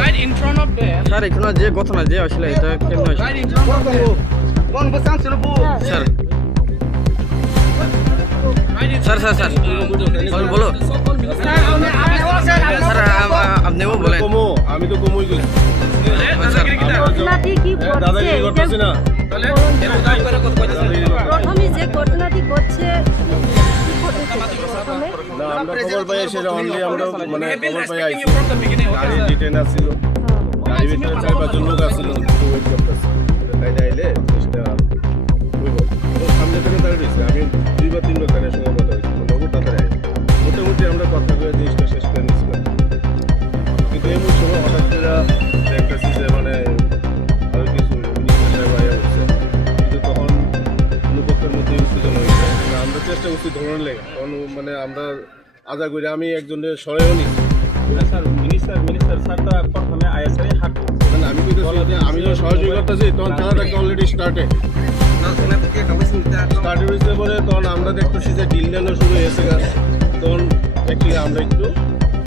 Right in front of them. Sir এখানে যে ঘটনা যে আসলে এটা কেমন হয়েছে Right in front of them. Sir Right in sir sir sir বলো স্যার আপনিও বলেন আমি তো কমই গেছি স্যার ঘটনাটি কি দাদাগিরি করতেছি না প্রথমে যে ঘটনাটি ঘটছে না আমরা খবর পাই সেটা অনলি আমরা মানে খবর পাই আইছি গাড়ি ডিটেইনার ছিল গাড়ি ভিতরে 4-5 জন লোক আছিল একটু ওয়েট করতেছে তাই আইলে চেষ্টা হইব তো সামনে থেকে দাঁড়িয়ে রয়েছে আমি 2 বা 3 বার তাদের সঙ্গে কথা হয়েছে নগদ তাদের মোটামুটি আমরা কথা বলে জিনিসটা শেষ করে নিয়েছিলাম কিন্তু এমন সময় হঠাৎ করে দেখতেছি যে মানে আরো কিছু মিনিস্টার বাইরে উঠছে কিন্তু তখন অনুপক্ষের মধ্যে উত্তেজনা হয়েছে আমরা চেষ্টা করছি ধরনের লেগে তখন মানে আমরা আজা করে আমি একজনের সরেও নিচ্ছি স্যার মিনিস্টার স্যার তো প্রথমে আইএসআই হাত না আমি কইতেছি যে আমি যখন সহযোগী করতেছি তখন খেলাটা অলরেডি স্টার্টেড হয়েছে বলে তখন আমরা দেখতেছি যে ডিল নেওয়া শুরু হয়েছে তখন অ্যাকচুয়ালি আমরা একটু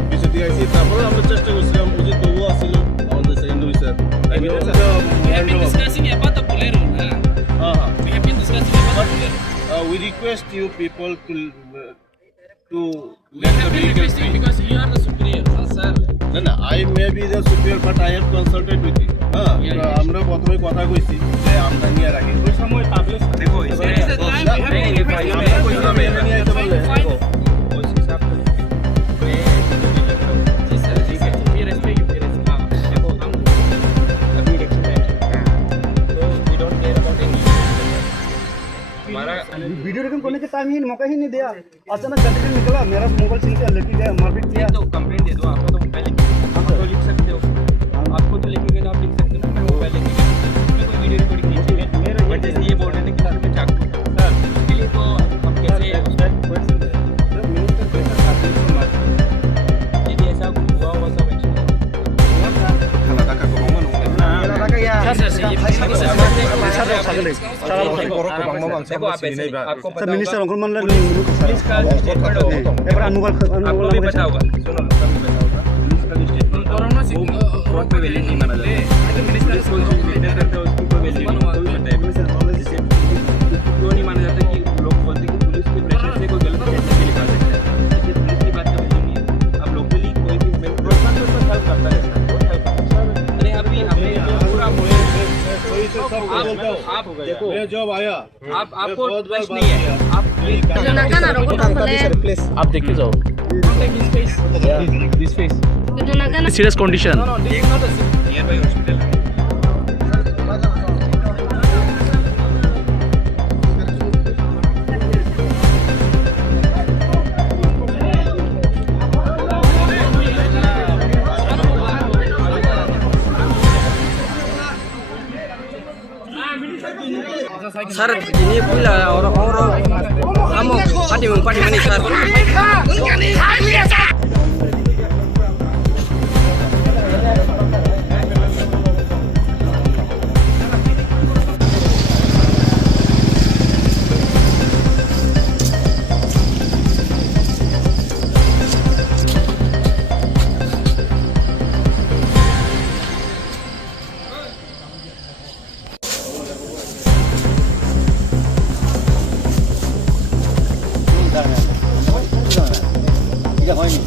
পিছিয়ে দিয়ে আসছি তারপরে আমরা চেষ্টা করছিলাম বুঝি তবুও আসছিল আমাদের second officer We have been discussing about the Bolero. We have been discussing about the Bolero. we request you people to We let the have been vehicle requesting free. because you are the superior, sir. না I may be the superior but I have consulted with you আমরা প্রথমে কথা কইছি যে আমরা নিয়ে রাখি ওই সময় পাবলিক দেখো There is a time we have been requesting. Fine. उस हिसाब से जी sir, we respect you. देखो हम अभी इलेक्शन में तो we don't care about any हमारा वीडियो रिकॉर्ड करने के टाइम ही मौका ही नहीं दिया अचानक गड्ढे निकला मेरा मोबाइल छीन के लेके गया मारपीट किया तो कंप्लेंट दे दो आपको तो मोबाइल आप तो लिख सकते हो आपको तो लिखेंगे तो आप लिख सकते हो ना मैं मोबाइल लेके गया कोई वीडियो रिकॉर्डिंग कीजिए बट जैसे ये बोल रहे थे कि सर मैं चाकू सर उसके लिए तो हम कैसे यदि ऐसा हुआ हुआ सब देखो आप ऐसे आपको पता मिनिस्टर होगा अंकुर मान पुलिस का स्टेटमेंट होगा आपको भी पता होगा सुनो सबको पता होगा पुलिस का स्टेटमेंट कोर्ट पे वैलिड नहीं माना जाता मिनिस्टर कोई लेटर करता है उसकी कोई वैलिड नहीं कोई पता है जैसे क्यों नहीं माना जाता कि लोग बोलते हैं कि पुलिस के प्रेशर से कोई गलत कैसे भी निकाल सकता है जैसे पुलिस की बात का वैल्यू नहीं है अब लोकली कोई भी प्रोफेसर तो हेल्प करता है अरे अभी हमें पूरा आप देखो ये जॉब आया आपको ट्रस्ट नहीं है आप ঘটনাটা রকম হলে आप देख के जाओ दिस फेस ঘটনাটা serious condition no this is not a nearby hospital sir ini pula orang-orang kamu pati mana sir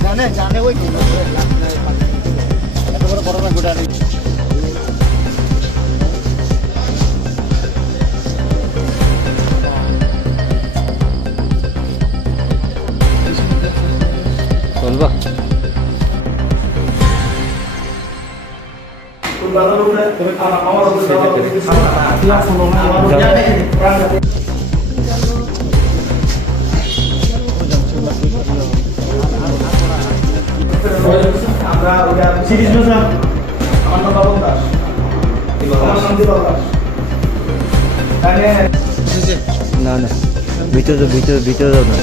জানে জানে ওই এত বড় ঘটনা ঘটানি বলবা সিরিজ না আমার নাম বাবন দাস আমার নাম দিবাল দাস না না ভিতরে যাও না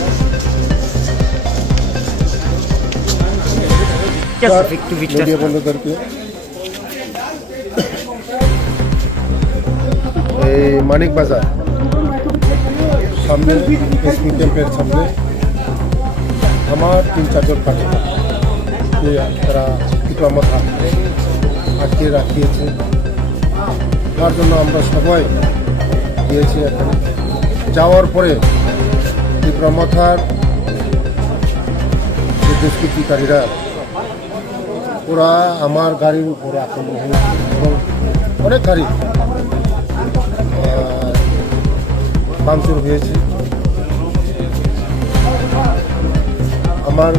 একটু मीडिया बंद करके मानिक बाजार सामने एसपी कैंपेर सामने আমার 3-4 জন পার্টি তারা একটু আমার আটকে রাখিয়েছে, তার জন্য আমরা সবাই গিয়েছি এখানে। যাওয়ার পরে ত্রিপুরা মাথার যে দুষ্কৃতিকারীরা ওরা আমার গাড়ির উপরে আক্রমণ হয়েছে এবং অনেক গাড়ি ভাঙচুর হয়েছে। আমার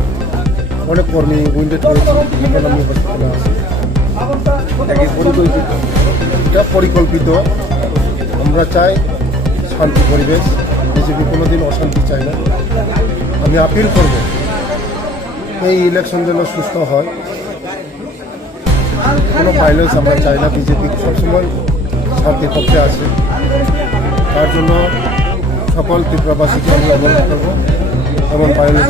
অনেক কর্মী উইন্ডেড হয়েছে, এখন আমি হসপিটালে আছি। এটা পরিকল্পিত। আমরা চাই শান্তি পরিবেশ, বিজেপি কোনোদিন অশান্তি চাই না। আমি আপিল করব এই ইলেকশন যেন সুস্থ হয়, কোনো ভাইলেন্স আমরা চাই না। বিজেপি সবসময় শান্তির পক্ষে আছে, তার জন্য সকল ত্রিপুরাবাসীকে আমি অনুরোধ করবো এমন ভাইলেন্স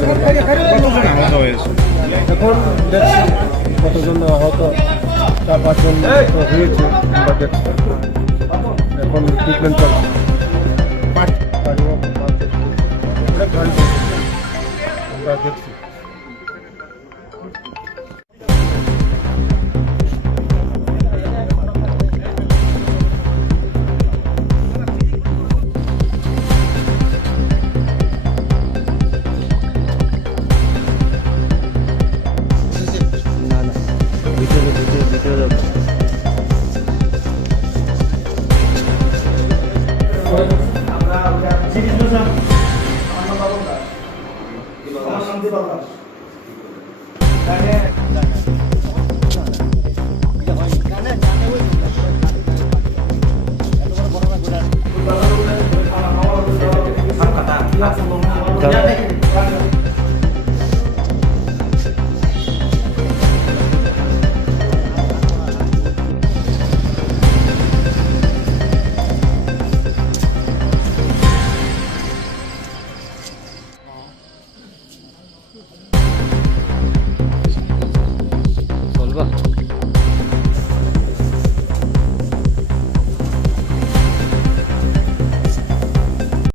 এখন দেখছি কতজন আহত, 4-5 জন হয়েছে আমরা দেখছি। এখন ট্রিটমেন্ট চলছে। অনেক গাড়ি আমরা দেখছি।